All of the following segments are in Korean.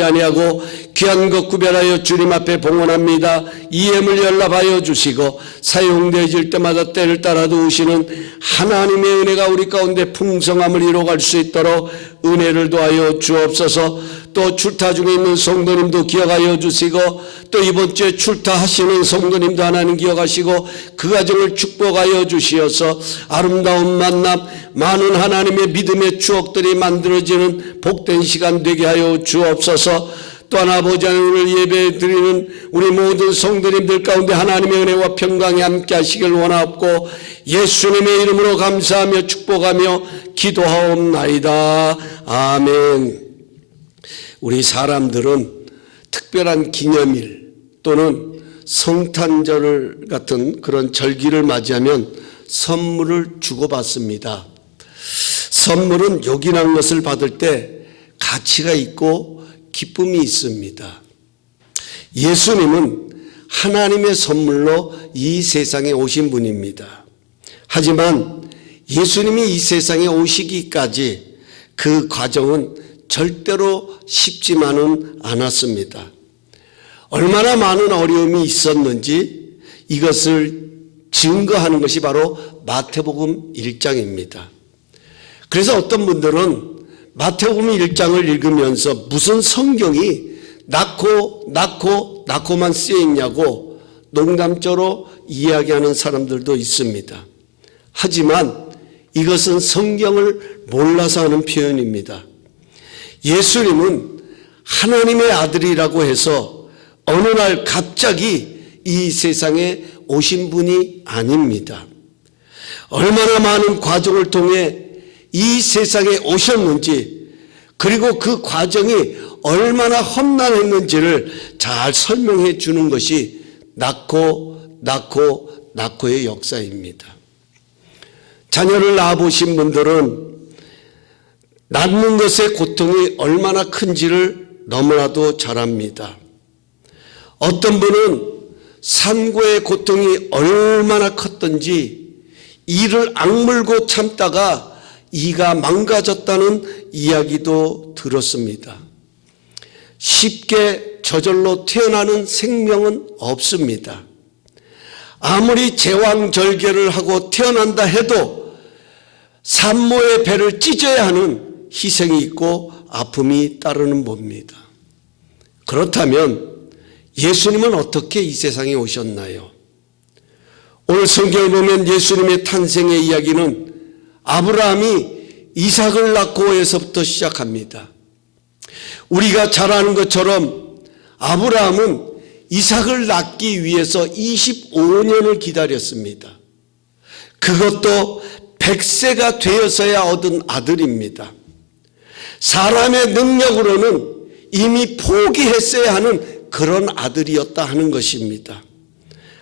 아니하고 귀한 것 구별하여 주님 앞에 봉헌합니다. 이 예물 연락하여 주시고 사용되어질 때마다 때를 따라 두시는 하나님의 은혜가 우리 가운데 풍성함을 이루어갈 수 있도록 은혜를 도하여 주옵소서. 또 출타 중에 있는 성도님도 기억하여 주시고 또 이번 주에 출타하시는 성도님도 하나님 기억하시고 그 가정을 축복하여 주시어서 아름다운 만남, 많은 하나님의 믿음의 추억들이 만들어지는 복된 시간 되게 하여 주옵소서. 또한 아버지 하나님, 오늘 예배 드리는 우리 모든 성도님들 가운데 하나님의 은혜와 평강이 함께 하시길 원하옵고 예수님의 이름으로 감사하며 축복하며 기도하옵나이다. 아멘. 우리 사람들은 특별한 기념일 또는 성탄절 같은 그런 절기를 맞이하면 선물을 주고받습니다. 선물은 요긴한 것을 받을 때 가치가 있고 기쁨이 있습니다. 예수님은 하나님의 선물로 이 세상에 오신 분입니다. 하지만 예수님이 이 세상에 오시기까지 그 과정은 절대로 쉽지만은 않았습니다. 얼마나 많은 어려움이 있었는지 이것을 증거하는 것이 바로 마태복음 1장입니다. 그래서 어떤 분들은 마태복음 1장을 읽으면서 무슨 성경이 낳고만 쓰여 있냐고 농담조로 이야기하는 사람들도 있습니다. 하지만 이것은 성경을 몰라서 하는 표현입니다. 예수님은 하나님의 아들이라고 해서 어느 날 갑자기 이 세상에 오신 분이 아닙니다. 얼마나 많은 과정을 통해 이 세상에 오셨는지 그리고 그 과정이 얼마나 험난했는지를 잘 설명해 주는 것이 낳고의 역사입니다. 자녀를 낳아보신 분들은 낳는 것의 고통이 얼마나 큰지를 너무나도 잘 압니다. 어떤 분은 산고의 고통이 얼마나 컸던지 이를 악물고 참다가 이가 망가졌다는 이야기도 들었습니다. 쉽게 저절로 태어나는 생명은 없습니다. 아무리 제왕절개를 하고 태어난다 해도 산모의 배를 찢어야 하는 희생이 있고 아픔이 따르는 법입니다. 그렇다면 예수님은 어떻게 이 세상에 오셨나요? 오늘 성경을 보면 예수님의 탄생의 이야기는 아브라함이 이삭을 낳고에서부터 시작합니다. 우리가 잘 아는 것처럼 아브라함은 이삭을 낳기 위해서 25년을 기다렸습니다. 그것도 100세가 되어서야 얻은 아들입니다. 사람의 능력으로는 이미 포기했어야 하는 그런 아들이었다 하는 것입니다.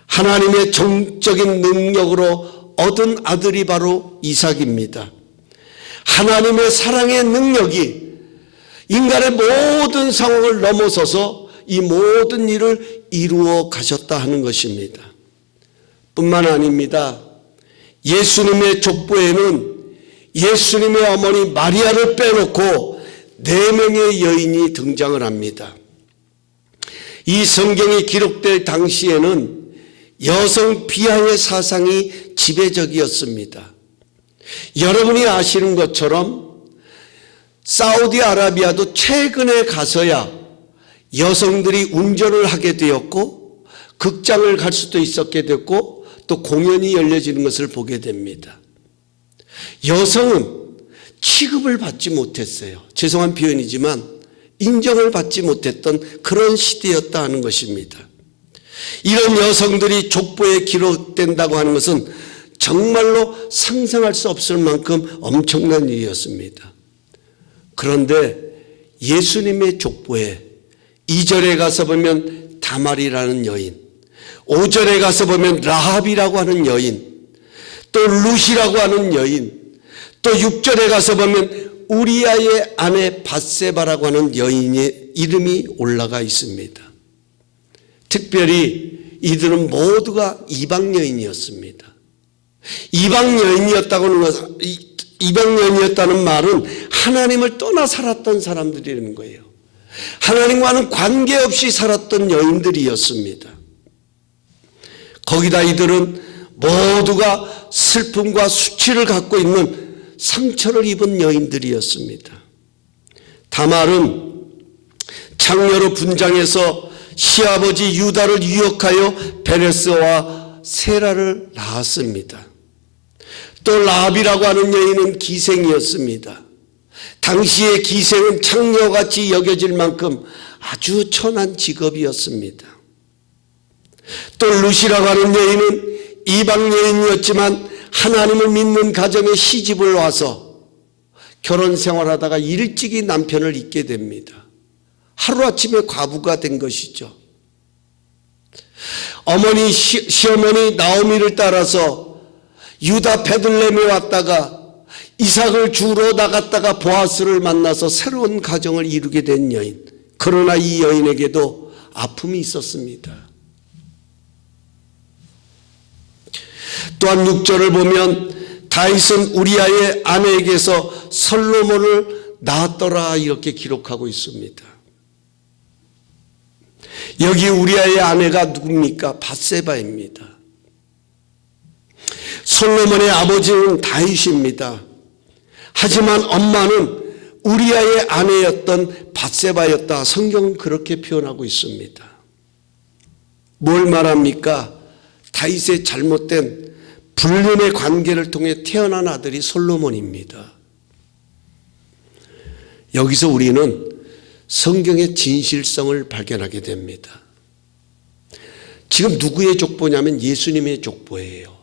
하나님의 종적인 능력으로 얻은 아들이 바로 이삭입니다. 하나님의 사랑의 능력이 인간의 모든 상황을 넘어서서 이 모든 일을 이루어 가셨다 하는 것입니다. 뿐만 아닙니다. 예수님의 족보에는 예수님의 어머니 마리아를 빼놓고 4명의 여인이 등장을 합니다. 이 성경이 기록될 당시에는 여성 비하의 사상이 지배적이었습니다. 여러분이 아시는 것처럼 사우디아라비아도 최근에 가서야 여성들이 운전을 하게 되었고 극장을 갈 수도 있었게 됐고 또 공연이 열려지는 것을 보게 됩니다. 여성은 취급을 받지 못했어요. 죄송한 표현이지만 인정을 받지 못했던 그런 시대였다 하는 것입니다. 이런 여성들이 족보에 기록된다고 하는 것은 정말로 상상할 수 없을 만큼 엄청난 일이었습니다. 그런데 예수님의 족보에 2절에 가서 보면 다말이라는 여인, 5절에 가서 보면 라합이라고 하는 여인, 또 룻이라고 하는 여인, 또 6절에 가서 보면 우리아의 아내 밧세바라고 하는 여인의 이름이 올라가 있습니다. 특별히 이들은 모두가 이방 여인이었습니다. 이방 여인이었다는 말은 하나님을 떠나 살았던 사람들이라는 거예요. 하나님과는 관계없이 살았던 여인들이었습니다. 거기다 이들은 모두가 슬픔과 수치를 갖고 있는 상처를 입은 여인들이었습니다. 다말은 장녀로 분장해서 시아버지 유다를 유혹하여 베레스와 세라를 낳았습니다. 또 라합이라고 하는 여인은 기생이었습니다. 당시의 기생은 창녀같이 여겨질 만큼 아주 천한 직업이었습니다. 또 룻이라고 하는 여인은 이방 여인이었지만 하나님을 믿는 가정에 시집을 와서 결혼 생활하다가 일찍이 남편을 잊게 됩니다. 하루아침에 과부가 된 것이죠. 어머니 시어머니 나오미를 따라서 유다 베들레헴에 왔다가 이삭을 주우러 나갔다가 보아스를 만나서 새로운 가정을 이루게 된 여인. 그러나 이 여인에게도 아픔이 있었습니다. 또한 6절을 보면 다윗은 우리아의 아내에게서 솔로몬을 낳았더라 이렇게 기록하고 있습니다. 여기 우리아의 아내가 누굽니까? 밧세바입니다. 솔로몬의 아버지는 다윗입니다. 하지만 엄마는 우리아의 아내였던 밧세바였다. 성경은 그렇게 표현하고 있습니다. 뭘 말합니까? 다윗의 잘못된 불륜의 관계를 통해 태어난 아들이 솔로몬입니다. 여기서 우리는 성경의 진실성을 발견하게 됩니다. 지금 누구의 족보냐면 예수님의 족보예요.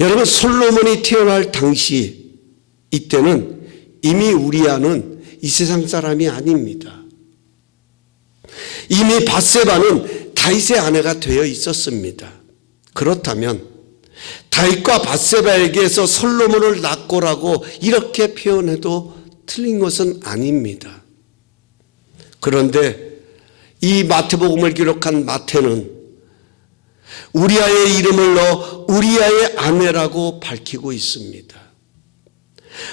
여러분, 솔로몬이 태어날 당시 이때는 이미 우리아는 이 세상 사람이 아닙니다. 이미 밧세바는 다윗의 아내가 되어 있었습니다. 그렇다면 다윗과 밧세바에게서 솔로몬을 낳고라고 이렇게 표현해도 틀린 것은 아닙니다. 그런데 이 마태복음을 기록한 마태는 우리아의 이름을 넣어 우리아의 아내라고 밝히고 있습니다.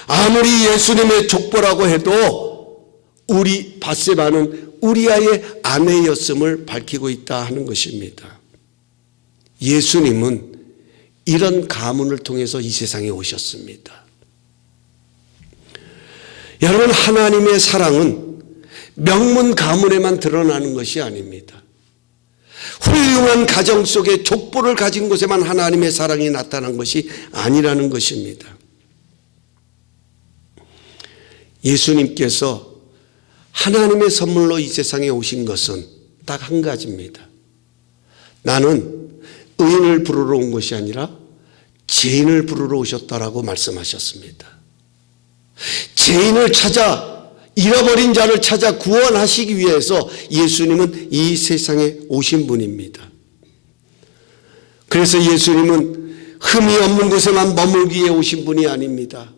아무리 예수님의 족보라고 해도 우리 밧세바는 우리아의 아내였음을 밝히고 있다 하는 것입니다. 예수님은 이런 가문을 통해서 이 세상에 오셨습니다. 여러분, 하나님의 사랑은 명문 가문에만 드러나는 것이 아닙니다. 훌륭한 가정 속에 족보를 가진 곳에만 하나님의 사랑이 나타난 것이 아니라는 것입니다. 예수님께서 하나님의 선물로 이 세상에 오신 것은 딱 한 가지입니다. 나는 의인을 부르러 온 것이 아니라 죄인을 부르러 오셨다라고 말씀하셨습니다. 죄인을 찾아, 잃어버린 자를 찾아 구원하시기 위해서 예수님은 이 세상에 오신 분입니다. 그래서 예수님은 흠이 없는 곳에만 머물기 위해 오신 분이 아닙니다.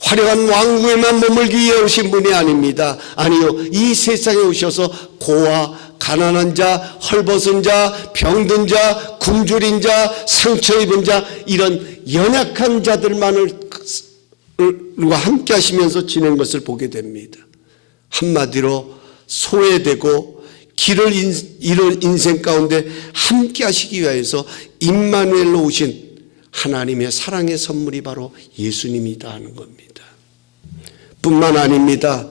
화려한 왕궁에만 머물기 위해 오신 분이 아닙니다. 아니요, 이 세상에 오셔서 고아, 가난한 자, 헐벗은 자, 병든 자, 굶주린 자, 상처 입은 자, 이런 연약한 자들만을 함께 하시면서 지낸 것을 보게 됩니다. 한마디로 소외되고 길을 잃은 인생 가운데 함께 하시기 위해서 임마누엘로 오신 하나님의 사랑의 선물이 바로 예수님이다 하는 겁니다. 뿐만 아닙니다.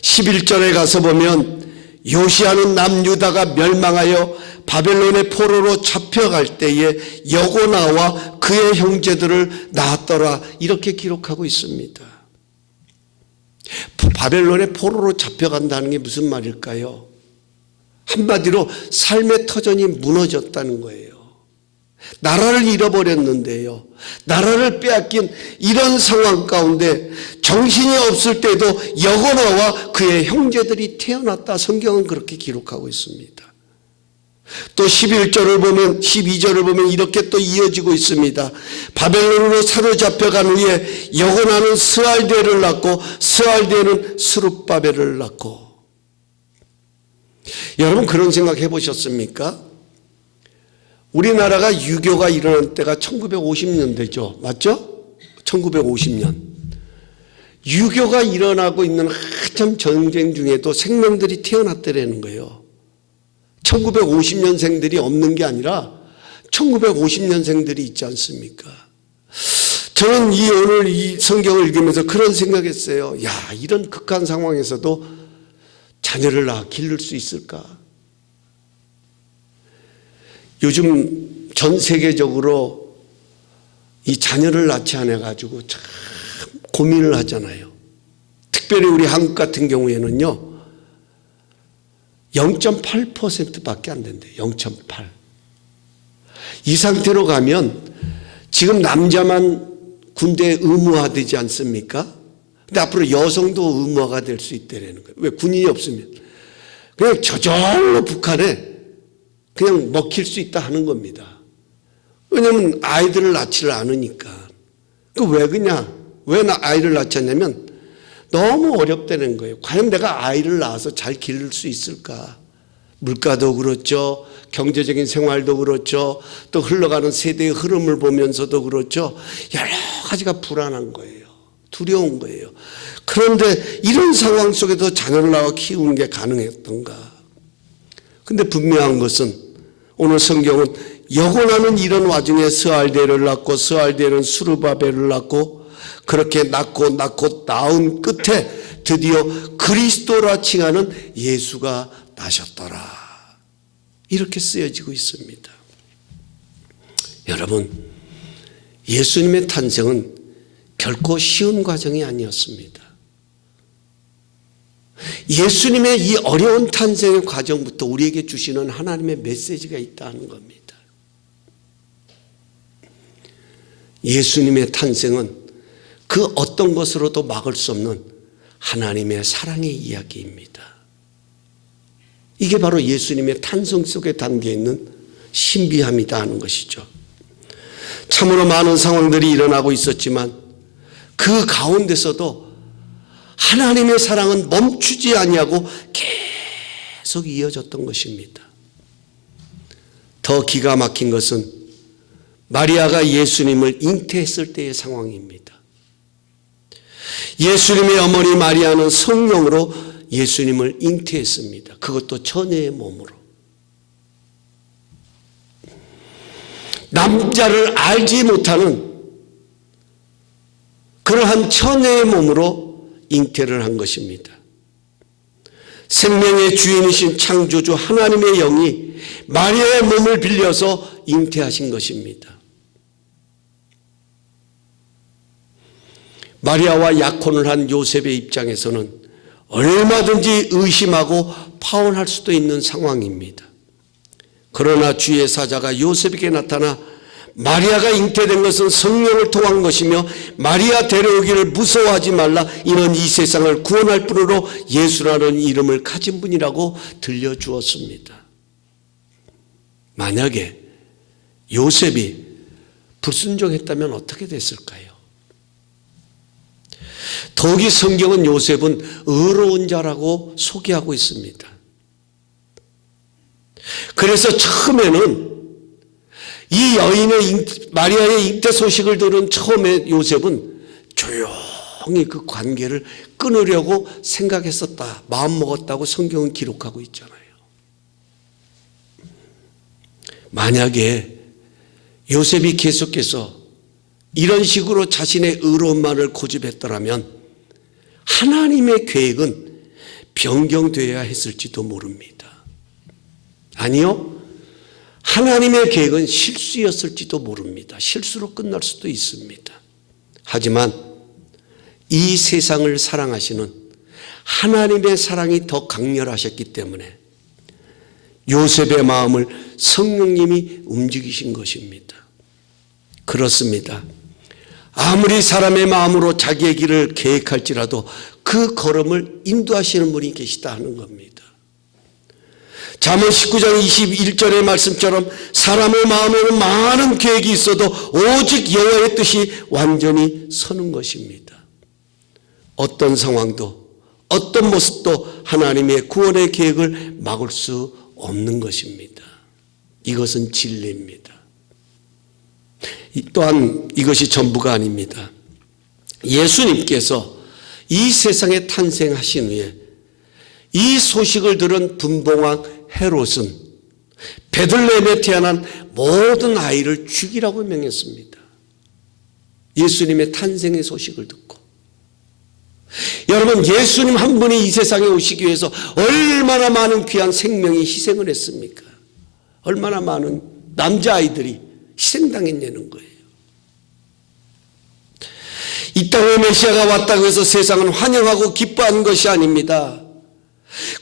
11절에 가서 보면 요시야는 남유다가 멸망하여 바벨론의 포로로 잡혀갈 때에 여고나와 그의 형제들을 낳았더라 이렇게 기록하고 있습니다. 바벨론의 포로로 잡혀간다는 게 무슨 말일까요? 한마디로 삶의 터전이 무너졌다는 거예요. 나라를 잃어버렸는데요, 나라를 빼앗긴 이런 상황 가운데 정신이 없을 때도 여고나와 그의 형제들이 태어났다. 성경은 그렇게 기록하고 있습니다. 또 11절을 보면 12절을 보면 이렇게 또 이어지고 있습니다. 바벨론으로 사로잡혀간 후에 여고나는 스알데를 낳고 스알데는 스룹바벨을 낳고. 여러분, 그런 생각 해보셨습니까? 우리나라가 유교가 일어난 때가 1950년대죠. 맞죠? 1950년. 유교가 일어나고 있는 한참 전쟁 중에도 생명들이 태어났더라는 거예요. 1950년생들이 없는 게 아니라 1950년생들이 있지 않습니까? 저는 오늘 이 성경을 읽으면서 그런 생각했어요. 야, 이런 극한 상황에서도 자녀를 낳아 기를 수 있을까? 요즘 전 세계적으로 이 자녀를 낳지 않아가지고 참 고민을 하잖아요. 특별히 우리 한국 같은 경우에는요, 0.8%밖에 안 된대요. 0.8. 이 상태로 가면 지금 남자만 군대에 의무화되지 않습니까? 근데 앞으로 여성도 의무화가 될 수 있다는 거예요. 왜? 군인이 없으면. 그냥 저절로 북한에 그냥 먹힐 수 있다 하는 겁니다. 왜냐하면 아이들을 낳지를 않으니까. 왜 그냐? 왜 아이를 낳지 않냐면 너무 어렵다는 거예요. 과연 내가 아이를 낳아서 잘 기를 수 있을까? 물가도 그렇죠. 경제적인 생활도 그렇죠. 또 흘러가는 세대의 흐름을 보면서도 그렇죠. 여러 가지가 불안한 거예요. 두려운 거예요. 그런데 이런 상황 속에서 자녀를 낳아 키우는 게 가능했던가? 근데 분명한 것은 오늘 성경은 여고나는 이런 와중에 스알데를 낳고 스알데는 수르바벨을 낳고 그렇게 낳고 낳은 끝에 드디어 그리스도라 칭하는 예수가 나셨더라. 이렇게 쓰여지고 있습니다. 여러분, 예수님의 탄생은 결코 쉬운 과정이 아니었습니다. 예수님의 이 어려운 탄생의 과정부터 우리에게 주시는 하나님의 메시지가 있다는 겁니다. 예수님의 탄생은 그 어떤 것으로도 막을 수 없는 하나님의 사랑의 이야기입니다. 이게 바로 예수님의 탄생 속에 담겨있는 신비함이다 하는 것이죠. 참으로 많은 상황들이 일어나고 있었지만 그 가운데서도 하나님의 사랑은 멈추지 아니하고 계속 이어졌던 것입니다. 더 기가 막힌 것은 마리아가 예수님을 잉태했을 때의 상황입니다. 예수님의 어머니 마리아는 성령으로 예수님을 잉태했습니다. 그것도 처녀의 몸으로. 남자를 알지 못하는 그러한 처녀의 몸으로 잉태를 한 것입니다. 생명의 주인이신 창조주 하나님의 영이 마리아의 몸을 빌려서 잉태하신 것입니다. 마리아와 약혼을 한 요셉의 입장에서는 얼마든지 의심하고 파혼할 수도 있는 상황입니다. 그러나 주의 사자가 요셉에게 나타나 마리아가 잉태된 것은 성령을 통한 것이며 마리아 데려오기를 무서워하지 말라. 이는 이 세상을 구원할 분으로 예수라는 이름을 가진 분이라고 들려주었습니다. 만약에 요셉이 불순종했다면 어떻게 됐을까요? 더욱이 성경은 요셉은 의로운 자라고 소개하고 있습니다. 그래서 처음에는 이 여인의 마리아의 잉태 소식을 들은 처음에 요셉은 조용히 그 관계를 끊으려고 생각했었다. 마음먹었다고 성경은 기록하고 있잖아요. 만약에 요셉이 계속해서 이런 식으로 자신의 의로운 말을 고집했더라면 하나님의 계획은 변경되어야 했을지도 모릅니다. 아니요. 하나님의 계획은 실수였을지도 모릅니다. 실수로 끝날 수도 있습니다. 하지만 이 세상을 사랑하시는 하나님의 사랑이 더 강렬하셨기 때문에 요셉의 마음을 성령님이 움직이신 것입니다. 그렇습니다. 아무리 사람의 마음으로 자기의 길을 계획할지라도 그 걸음을 인도하시는 분이 계시다 하는 겁니다. 잠언 19장 21절의 말씀처럼 사람의 마음에는 많은 계획이 있어도 오직 여호와의 뜻이 완전히 서는 것입니다. 어떤 상황도 어떤 모습도 하나님의 구원의 계획을 막을 수 없는 것입니다. 이것은 진리입니다. 또한 이것이 전부가 아닙니다. 예수님께서 이 세상에 탄생하신 후에 이 소식을 들은 분봉왕 헤롯은 베들레헴에 태어난 모든 아이를 죽이라고 명했습니다. 예수님의 탄생의 소식을 듣고. 여러분, 예수님 한 분이 이 세상에 오시기 위해서 얼마나 많은 귀한 생명이 희생을 했습니까? 얼마나 많은 남자아이들이 희생당했냐는 거예요. 이 땅에 메시아가 왔다고 해서 세상은 환영하고 기뻐하는 것이 아닙니다.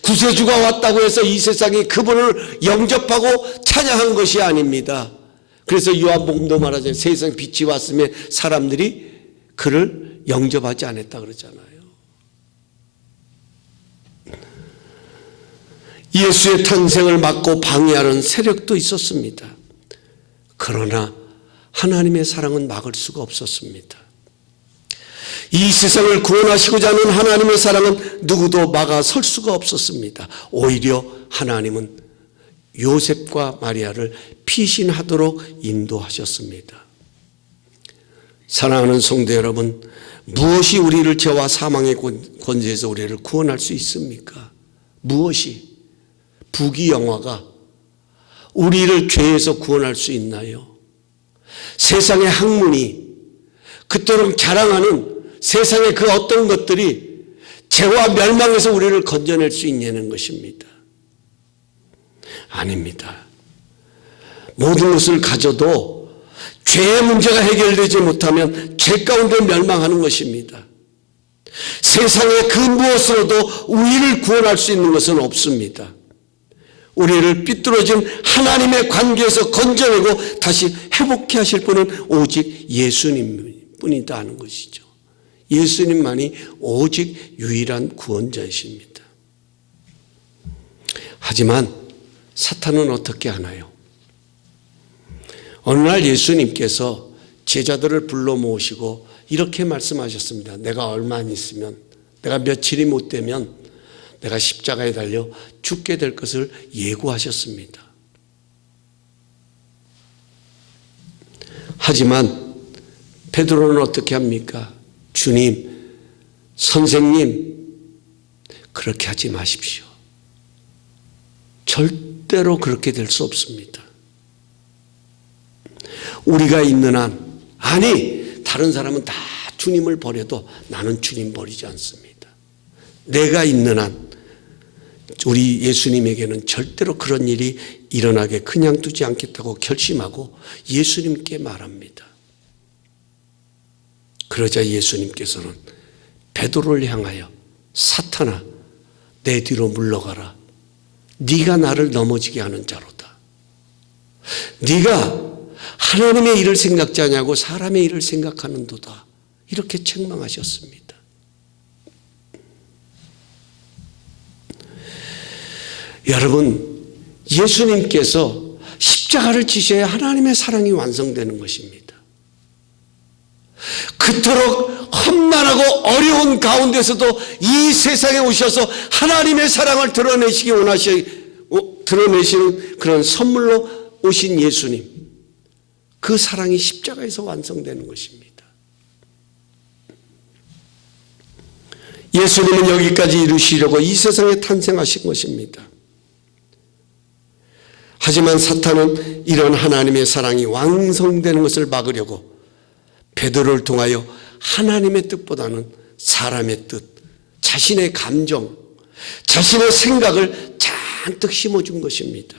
구세주가 왔다고 해서 이 세상이 그분을 영접하고 찬양한 것이 아닙니다. 그래서 요한복음도 말하잖아요. 세상 빛이 왔으면 사람들이 그를 영접하지 않았다 그러잖아요. 예수의 탄생을 막고 방해하는 세력도 있었습니다. 그러나 하나님의 사랑은 막을 수가 없었습니다. 이 세상을 구원하시고자 하는 하나님의 사랑은 누구도 막아설 수가 없었습니다. 오히려 하나님은 요셉과 마리아를 피신하도록 인도하셨습니다. 사랑하는 성도 여러분, 무엇이 우리를 죄와 사망의 권세에서 우리를 구원할 수 있습니까? 무엇이? 부귀영화가 우리를 죄에서 구원할 수 있나요? 세상의 학문이 그토록 자랑하는 세상의 그 어떤 것들이 죄와 멸망에서 우리를 건져낼 수 있냐는 것입니다. 아닙니다. 모든 것을 가져도 죄의 문제가 해결되지 못하면 죄 가운데 멸망하는 것입니다. 세상의 그 무엇으로도 우리를 구원할 수 있는 것은 없습니다. 우리를 삐뚤어진 하나님의 관계에서 건져내고 다시 회복케 하실 분은 오직 예수님 뿐이다 하는 것이죠. 예수님만이 오직 유일한 구원자이십니다. 하지만 사탄은 어떻게 하나요? 어느 날 예수님께서 제자들을 불러 모으시고 이렇게 말씀하셨습니다. 내가 얼마 안 있으면, 내가 며칠이 못 되면 내가 십자가에 달려 죽게 될 것을 예고하셨습니다. 하지만 베드로는 어떻게 합니까? 주님, 선생님, 그렇게 하지 마십시오. 절대로 그렇게 될 수 없습니다. 우리가 있는 한, 아니 다른 사람은 다 주님을 버려도 나는 주님 버리지 않습니다. 내가 있는 한 우리 예수님에게는 절대로 그런 일이 일어나게 그냥 두지 않겠다고 결심하고 예수님께 말합니다. 그러자 예수님께서는 베드로를 향하여 사탄아, 내 뒤로 물러가라. 네가 나를 넘어지게 하는 자로다. 네가 하나님의 일을 생각지 않냐고 사람의 일을 생각하는도다. 이렇게 책망하셨습니다. 여러분, 예수님께서 십자가를 지셔야 하나님의 사랑이 완성되는 것입니다. 그토록 험난하고 어려운 가운데서도 이 세상에 오셔서 하나님의 사랑을 드러내시는 그런 선물로 오신 예수님, 그 사랑이 십자가에서 완성되는 것입니다. 예수님은 여기까지 이루시려고 이 세상에 탄생하신 것입니다. 하지만 사탄은 이런 하나님의 사랑이 완성되는 것을 막으려고 베드로를 통하여 하나님의 뜻보다는 사람의 뜻, 자신의 감정, 자신의 생각을 잔뜩 심어준 것입니다.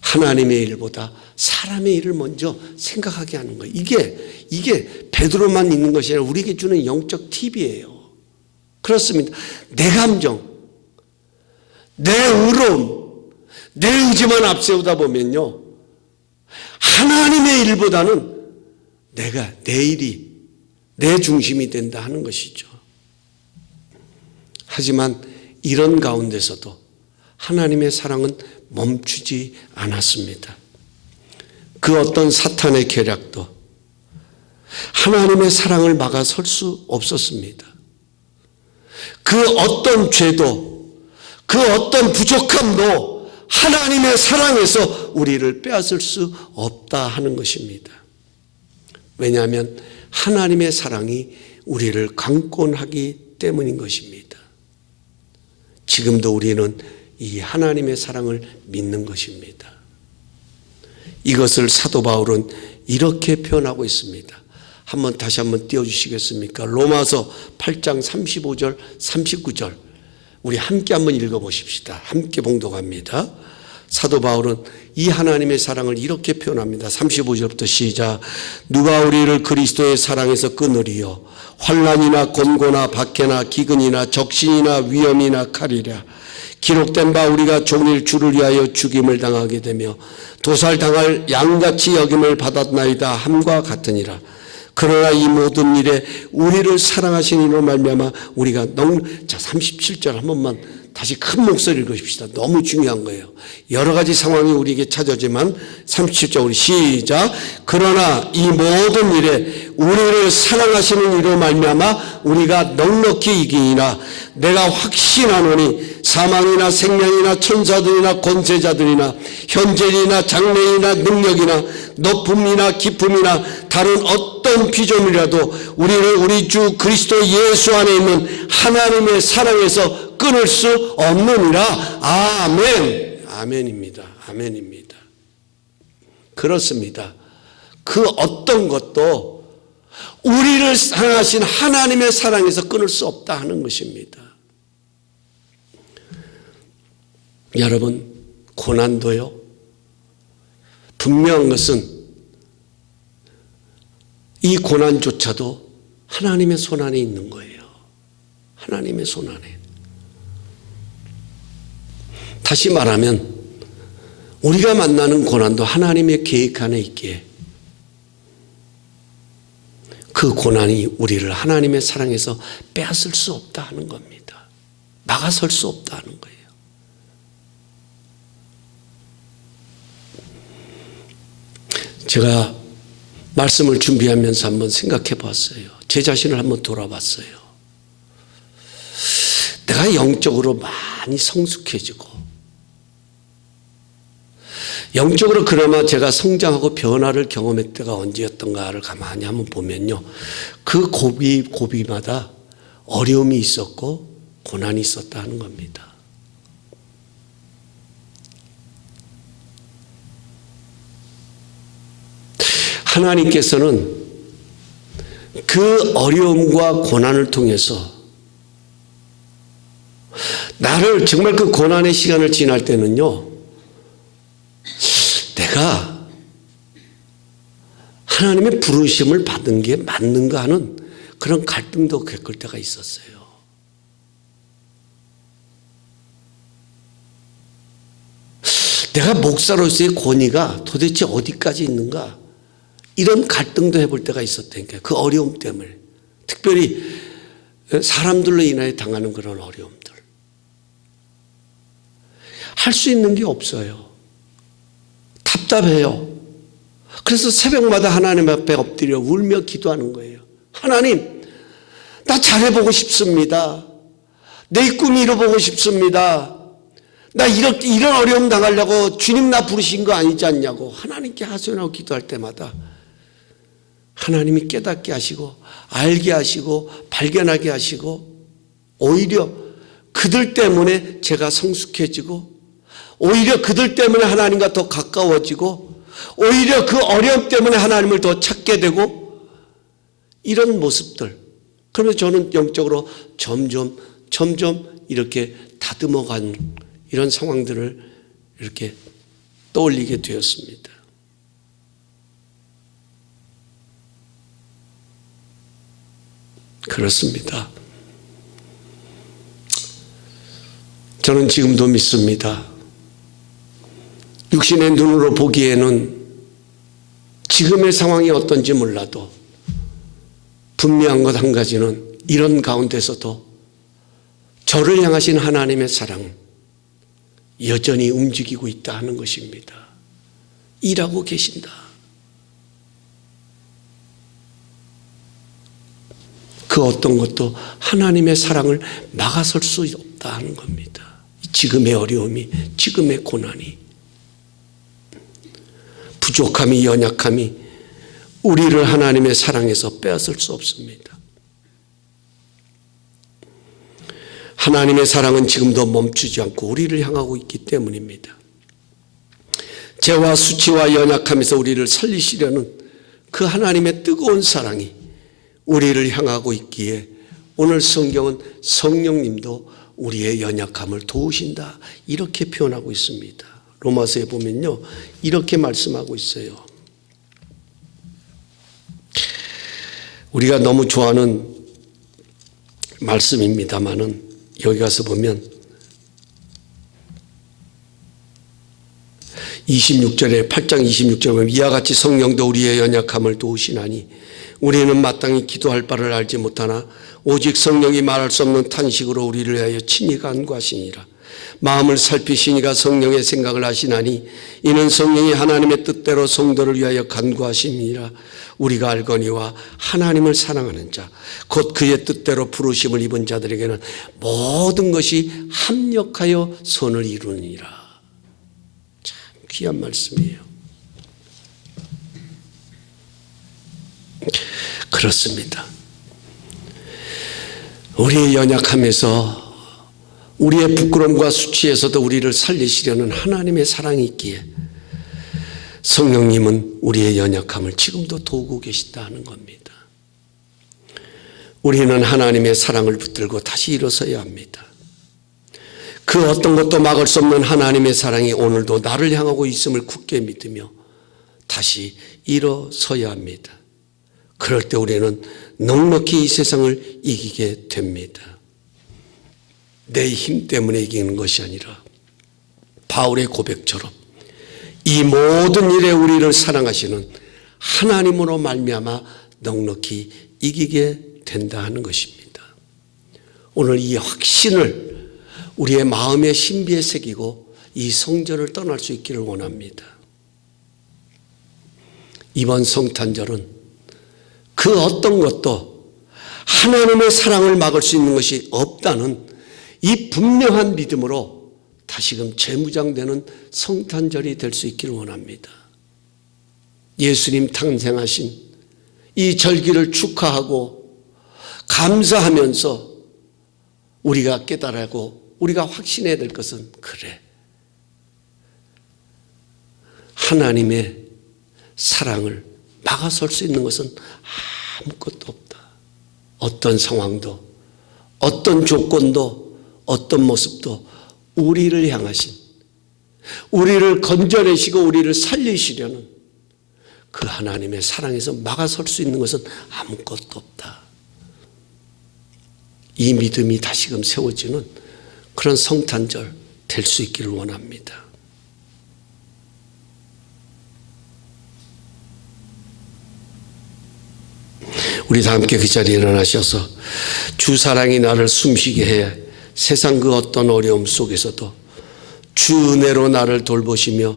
하나님의 일보다 사람의 일을 먼저 생각하게 하는 거예요. 이게 베드로만 있는 것이 아니라 우리에게 주는 영적 팁이에요. 그렇습니다. 내 감정, 내 의로움, 내 의지만 앞세우다 보면요, 하나님의 일보다는 내 일이 내 중심이 된다 하는 것이죠. 하지만 이런 가운데서도 하나님의 사랑은 멈추지 않았습니다. 그 어떤 사탄의 계략도 하나님의 사랑을 막아설 수 없었습니다. 그 어떤 죄도, 그 어떤 부족함도 하나님의 사랑에서 우리를 빼앗을 수 없다 하는 것입니다. 왜냐하면 하나님의 사랑이 우리를 강권하기 때문인 것입니다. 지금도 우리는 이 하나님의 사랑을 믿는 것입니다. 이것을 사도 바울은 이렇게 표현하고 있습니다. 다시 한번 띄워주시겠습니까? 로마서 8장 35절 39절 우리 함께 한번 읽어보십시다. 함께 봉독합니다. 사도 바울은 이 하나님의 사랑을 이렇게 표현합니다. 35절부터 시작. 누가 우리를 그리스도의 사랑에서 끊으리요? 환난이나 곤고나 박해나 기근이나 적신이나 위험이나 칼이랴. 기록된 바 우리가 종일 주를 위하여 죽임을 당하게 되며 도살당할 양같이 여김을 받았나이다 함과 같으니라. 그러나 이 모든 일에 우리를 사랑하신 이로 말미암아 우리가 자 37절 한 번만 다시 큰 목소리를 읽으십시다. 너무 중요한 거예요. 여러 가지 상황이 우리에게 찾아지만 37절 우리 시작. 그러나 이 모든 일에 우리를 사랑하시는 이로 말미암아 우리가 넉넉히 이기니라. 내가 확신하노니 사망이나 생명이나 천사들이나 권세자들이나 현재이나 장래이나 능력이나 높음이나 깊음이나 다른 어떤 피조물이라도 우리를 우리 주 그리스도 예수 안에 있는 하나님의 사랑에서 끊을 수 없느니라. 아멘. 아멘입니다. 아멘입니다. 그렇습니다. 그 어떤 것도 우리를 사랑하신 하나님의 사랑에서 끊을 수 없다 하는 것입니다. 여러분, 고난도요, 분명한 것은 이 고난조차도 하나님의 손 안에 있는 거예요. 하나님의 손 안에. 다시 말하면 우리가 만나는 고난도 하나님의 계획 안에 있기에 그 고난이 우리를 하나님의 사랑에서 빼앗을 수 없다 하는 겁니다. 막아설 수 없다 하는 거예요. 제가 말씀을 준비하면서 한번 생각해 봤어요. 제 자신을 한번 돌아봤어요. 내가 영적으로 많이 성숙해지고 영적으로 그나마 제가 성장하고 변화를 경험할 때가 언제였던가를 가만히 한번 보면요. 그 고비마다 어려움이 있었고 고난이 있었다 하는 겁니다. 하나님께서는 그 어려움과 고난을 통해서 나를 정말 그 고난의 시간을 지날 때는요, 내가 하나님의 부르심을 받은 게 맞는가 하는 그런 갈등도 겪을 때가 있었어요. 내가 목사로서의 권위가 도대체 어디까지 있는가, 이런 갈등도 해볼 때가 있었다니까요. 그 어려움 때문에. 특별히 사람들로 인하여 당하는 그런 어려움들. 할 수 있는 게 없어요. 답답해요. 그래서 새벽마다 하나님 앞에 엎드려 울며 기도하는 거예요. 하나님, 나 잘해보고 싶습니다. 내 꿈 이뤄보고 싶습니다. 나 이런 어려움 당하려고 주님 나 부르신 거 아니지 않냐고 하나님께 하소연하고 기도할 때마다 하나님이 깨닫게 하시고 알게 하시고 발견하게 하시고 오히려 그들 때문에 제가 성숙해지고 오히려 그들 때문에 하나님과 더 가까워지고 오히려 그 어려움 때문에 하나님을 더 찾게 되고 이런 모습들. 그러면 저는 영적으로 점점 이렇게 다듬어가는 이런 상황들을 이렇게 떠올리게 되었습니다. 그렇습니다. 저는 지금도 믿습니다. 육신의 눈으로 보기에는 지금의 상황이 어떤지 몰라도 분명한 것 한 가지는 이런 가운데서도 저를 향하신 하나님의 사랑은 여전히 움직이고 있다 하는 것입니다. 일하고 계신다. 그 어떤 것도 하나님의 사랑을 막아설 수 없다 하는 겁니다. 지금의 어려움이, 지금의 고난이, 부족함이, 연약함이 우리를 하나님의 사랑에서 빼앗을 수 없습니다. 하나님의 사랑은 지금도 멈추지 않고 우리를 향하고 있기 때문입니다. 죄와 수치와 연약함에서 우리를 살리시려는 그 하나님의 뜨거운 사랑이 우리를 향하고 있기에 오늘 성경은 성령님도 우리의 연약함을 도우신다 이렇게 표현하고 있습니다. 로마서에 보면요 이렇게 말씀하고 있어요. 우리가 너무 좋아하는 말씀입니다마는 여기 가서 보면 26절에 8장 26절에 보면 이와 같이 성령도 우리의 연약함을 도우시나니 우리는 마땅히 기도할 바를 알지 못하나 오직 성령이 말할 수 없는 탄식으로 우리를 위하여 친히 간구하시니라. 마음을 살피시니가 성령의 생각을 하시나니 이는 성령이 하나님의 뜻대로 성도를 위하여 간구하심이라. 우리가 알거니와 하나님을 사랑하는 자 곧 그의 뜻대로 부르심을 입은 자들에게는 모든 것이 합력하여 선을 이루니라. 참 귀한 말씀이에요. 그렇습니다. 우리의 연약함에서 우리의 부끄러움과 수치에서도 우리를 살리시려는 하나님의 사랑이 있기에 성령님은 우리의 연약함을 지금도 도우고 계신다는 겁니다. 우리는 하나님의 사랑을 붙들고 다시 일어서야 합니다. 그 어떤 것도 막을 수 없는 하나님의 사랑이 오늘도 나를 향하고 있음을 굳게 믿으며 다시 일어서야 합니다. 그럴 때 우리는 넉넉히 이 세상을 이기게 됩니다. 내 힘 때문에 이기는 것이 아니라 바울의 고백처럼 이 모든 일에 우리를 사랑하시는 하나님으로 말미암아 넉넉히 이기게 된다 하는 것입니다. 오늘 이 확신을 우리의 마음의 신비에 새기고 이 성전을 떠날 수 있기를 원합니다. 이번 성탄절은 그 어떤 것도 하나님의 사랑을 막을 수 있는 것이 없다는 이 분명한 믿음으로 다시금 재무장되는 성탄절이 될 수 있기를 원합니다. 예수님 탄생하신 이 절기를 축하하고 감사하면서 우리가 깨달고 우리가 확신해야 될 것은 그래. 하나님의 사랑을 막아설 수 있는 것은 아무것도 없다. 어떤 상황도 어떤 조건도 어떤 모습도 우리를 향하신 우리를 건져내시고 우리를 살리시려는 그 하나님의 사랑에서 막아설 수 있는 것은 아무것도 없다. 이 믿음이 다시금 세워지는 그런 성탄절 될 수 있기를 원합니다. 우리 다 함께 그 자리에 일어나셔서 주 사랑이 나를 숨쉬게 해 세상 그 어떤 어려움 속에서도 주 은혜로 나를 돌보시며